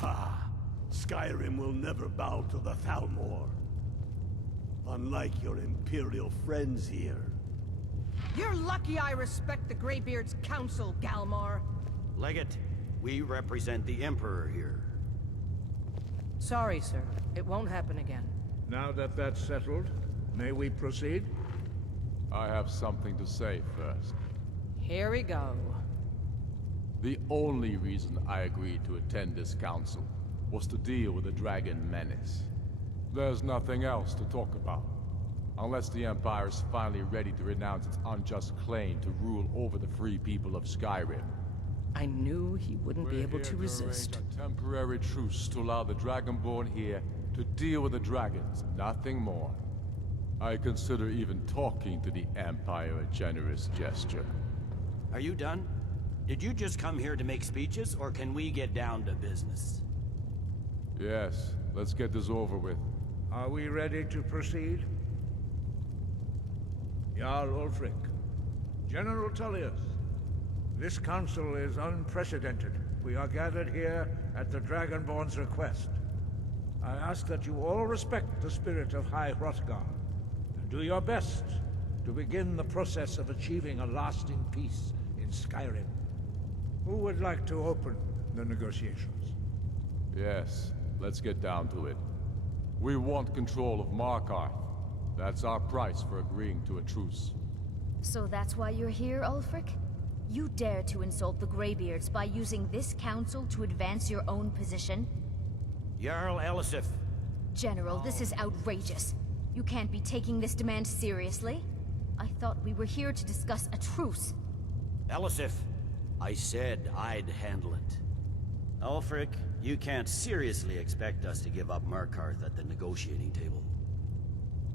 Ha! Skyrim will never bow to the Thalmor. Unlike your Imperial friends here. You're lucky I respect the Greybeard's counsel, Galmar. Legate, we represent the Emperor here. Sorry, sir. It won't happen again. Now that that's settled, may we proceed? I have something to say first. Here we go. The only reason I agreed to attend this council was to deal with the Dragon Menace. There's nothing else to talk about. Unless the Empire is finally ready to renounce its unjust claim to rule over the free people of Skyrim. I knew he wouldn't be able to resist. A temporary truce to allow the Dragonborn here to deal with the dragons, nothing more. I consider even talking to the Empire a generous gesture. Are you done? Did you just come here to make speeches, or can we get down to business? Yes, let's get this over with. Are we ready to proceed? Jarl Ulfric, General Tullius, this council is unprecedented. We are gathered here at the Dragonborn's request. I ask that you all respect the spirit of High Hrothgar, and do your best to begin the process of achieving a lasting peace in Skyrim. Who would like to open the negotiations? Yes, let's get down to it. We want control of Markarth. That's our price for agreeing to a truce. So that's why you're here, Ulfric? You dare to insult the Greybeards by using this council to advance your own position? Jarl Elisif. General, this is outrageous. You can't be taking this demand seriously. I thought we were here to discuss a truce. Elisif, I said I'd handle it. Ulfric, you can't seriously expect us to give up Markarth at the negotiating table.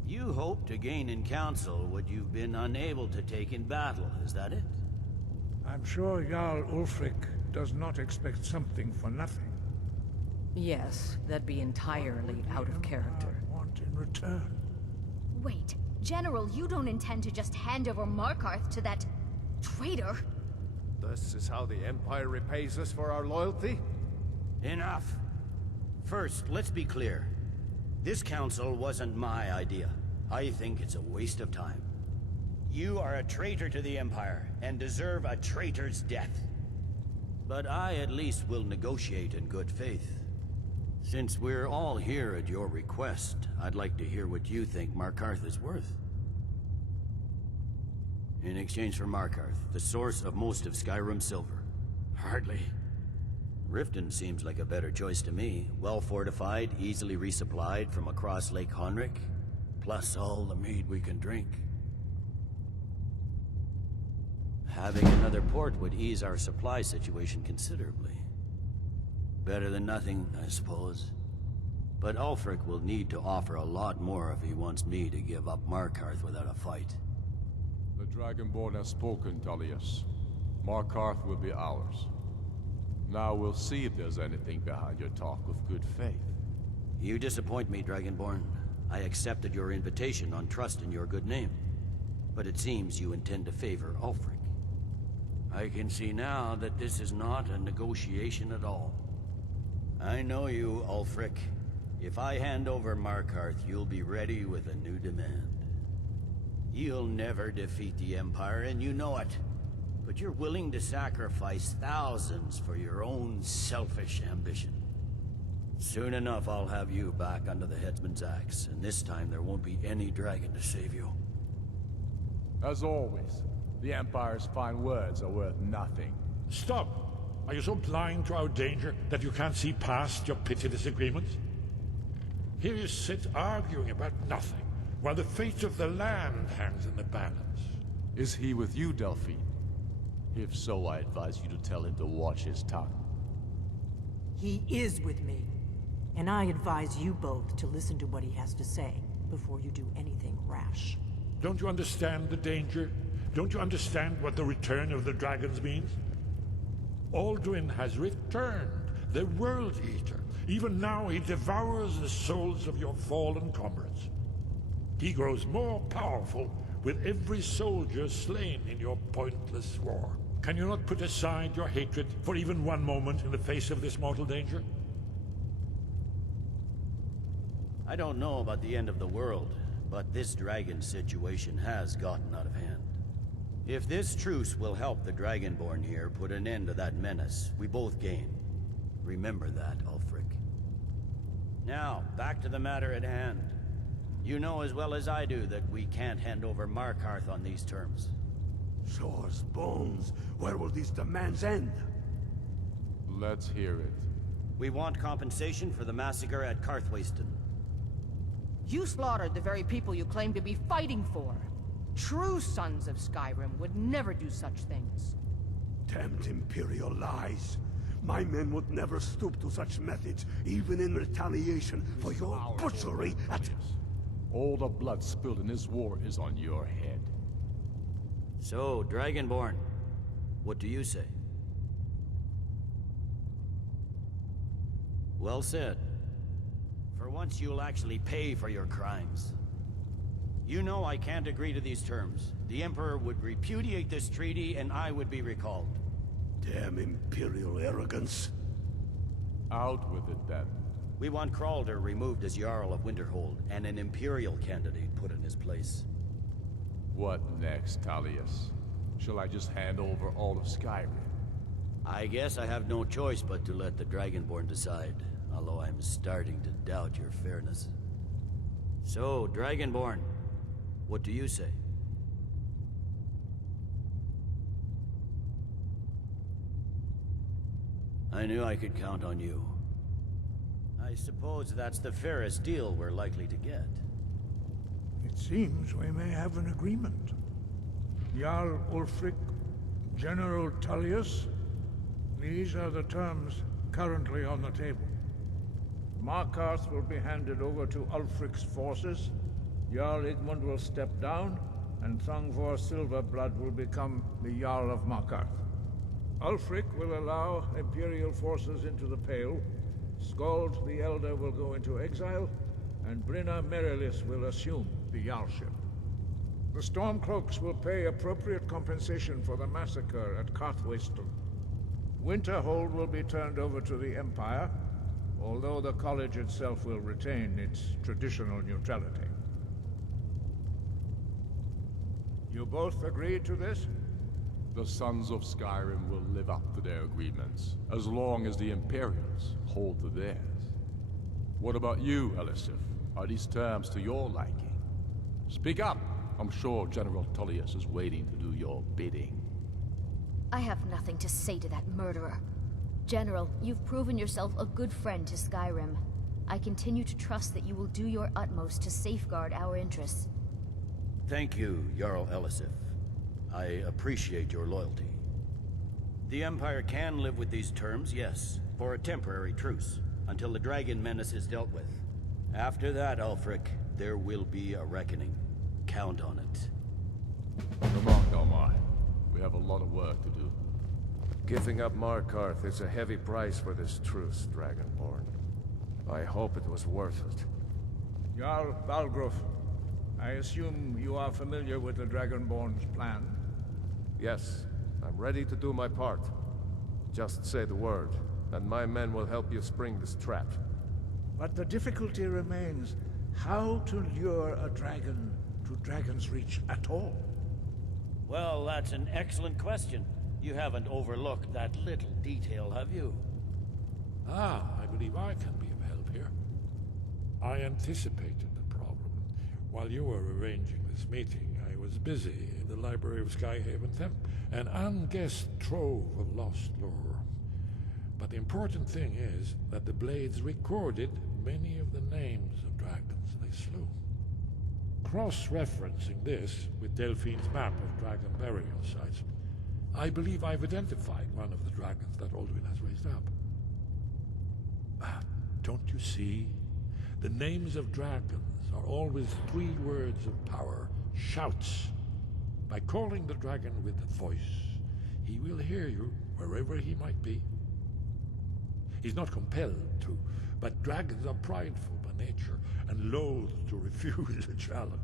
You hope to gain in council what you've been unable to take in battle, is that it? I'm sure Jarl Ulfric does not expect something for nothing. Yes, that'd be entirely out of character. Want in return? Wait, General, you don't intend to just hand over Markarth to that traitor? This is how the Empire repays us for our loyalty? Enough! First, let's be clear. This council wasn't my idea. I think it's a waste of time. You are a traitor to the Empire, and deserve a traitor's death. But I at least will negotiate in good faith. Since we're all here at your request, I'd like to hear what you think Markarth is worth. In exchange for Markarth, the source of most of Skyrim's silver. Hardly. Riften seems like a better choice to me. Well fortified, easily resupplied from across Lake Honric, plus all the mead we can drink. Having another port would ease our supply situation considerably. Better than nothing, I suppose. But Ulfric will need to offer a lot more if he wants me to give up Markarth without a fight. The Dragonborn has spoken, Tullius. Markarth will be ours. Now we'll see if there's anything behind your talk of good faith. You disappoint me, Dragonborn. I accepted your invitation on trust in your good name. But it seems you intend to favor Ulfric. I can see now that this is not a negotiation at all. I know you, Ulfric. If I hand over Markarth, you'll be ready with a new demand. You'll never defeat the Empire, and you know it. But you're willing to sacrifice thousands for your own selfish ambition. Soon enough, I'll have you back under the headsman's axe, and this time there won't be any dragon to save you. As always, the Empire's fine words are worth nothing. Stop! Are you so blind to our danger that you can't see past your petty disagreements? Here you sit arguing about nothing, while the fate of the land hangs in the balance. Is he with you, Delphine? If so, I advise you to tell him to watch his tongue. He is with me, and I advise you both to listen to what he has to say before you do anything rash. Don't you understand the danger? Don't you understand what the return of the dragons means? Alduin has returned, the World Eater. Even now he devours the souls of your fallen comrades. He grows more powerful with every soldier slain in your pointless war. Can you not put aside your hatred for even one moment in the face of this mortal danger? I don't know about the end of the world, but this dragon situation has gotten out of hand. If this truce will help the Dragonborn here put an end to that menace, we both gain. Remember that, Ulfric. Now, back to the matter at hand. You know as well as I do that we can't hand over Markarth on these terms. Swords, bones, where will these demands end? Let's hear it. We want compensation for the massacre at Karthwasten. You slaughtered the very people you claim to be fighting for. True sons of Skyrim would never do such things. Damned Imperial lies. My men would never stoop to such methods, even in retaliation for your butchery at... All the blood spilled in this war is on your head. So, Dragonborn, what do you say? Well said. For once you'll actually pay for your crimes. You know I can't agree to these terms. The Emperor would repudiate this treaty and I would be recalled. Damn Imperial arrogance. Out with it, then. We want Kralder removed as Jarl of Winterhold and an Imperial candidate put in his place. What next, Talius? Shall I just hand over all of Skyrim? I guess I have no choice but to let the Dragonborn decide, although I'm starting to doubt your fairness. So, Dragonborn, what do you say? I knew I could count on you. I suppose that's the fairest deal we're likely to get. It seems we may have an agreement. Jarl Ulfric, General Tullius, these are the terms currently on the table. Markarth will be handed over to Ulfric's forces, Jarl Igmund will step down, and Thongvor Silverblood will become the Jarl of Markarth. Ulfric will allow Imperial forces into the Pale, Skald the Elder will go into exile, and Brynna Merilis will assume the Jarlship. The Stormcloaks will pay appropriate compensation for the massacre at Karthwasten. Winterhold will be turned over to the Empire, although the College itself will retain its traditional neutrality. You both agree to this? The Sons of Skyrim will live up to their agreements, as long as the Imperials hold to theirs. What about you, Elisif? Are these terms to your liking? Speak up! I'm sure General Tullius is waiting to do your bidding. I have nothing to say to that murderer. General, you've proven yourself a good friend to Skyrim. I continue to trust that you will do your utmost to safeguard our interests. Thank you, Jarl Elisif. I appreciate your loyalty. The Empire can live with these terms, yes, for a temporary truce, until the dragon menace is dealt with. After that, Ulfric, there will be a reckoning. Count on it. Come on, Delmar. We have a lot of work to do. Giving up Markarth is a heavy price for this truce, Dragonborn. I hope it was worth it. Jarl Balgruuf, I assume you are familiar with the Dragonborn's plan? Yes, I'm ready to do my part. Just say the word, and my men will help you spring this trap. But the difficulty remains how to lure a dragon to Dragon's Reach at all. Well, that's an excellent question. You haven't overlooked that little detail, have you? Ah, I believe I can be of help here. I anticipated the problem. While you were arranging this meeting, I was busy in the library of Skyhaven Temp, an unguessed trove of lost lore. But the important thing is that the Blades recorded many of the names of dragons they slew. Cross-referencing this with Delphine's map of dragon burial sites, I believe I've identified one of the dragons that Alduin has raised up. Don't you see? The names of dragons are always 3 words of power, shouts. By calling the dragon with a voice, he will hear you wherever he might be. He's not compelled to, but dragons are prideful by nature and loath to refuse a challenge.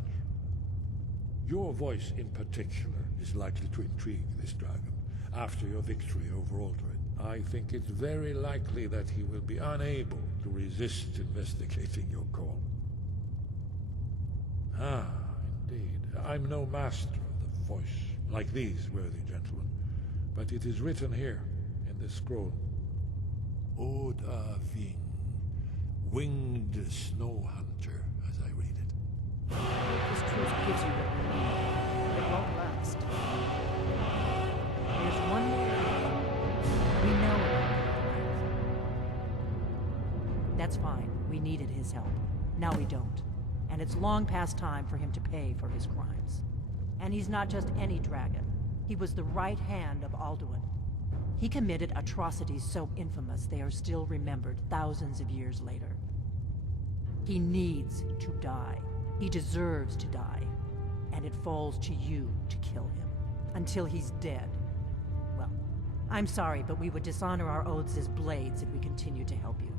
Your voice in particular is likely to intrigue this dragon after your victory over Alduin. I think it's very likely that he will be unable to resist investigating your call. Ah, indeed. I'm no master of the voice, like these worthy gentlemen, but it is written here, in this scroll. Oda Ving, winged snow hunter, as I read it. This truth gives you what you need. It won't last. There's one more thing. We know about him. That's fine. We needed his help. Now we don't. And it's long past time for him to pay for his crimes. And he's not just any dragon. He was the right hand of Alduin. He committed atrocities so infamous they are still remembered thousands of years later. He needs to die. He deserves to die. And it falls to you to kill him. Until he's dead. Well, I'm sorry, but we would dishonor our oaths as blades if we continue to help you.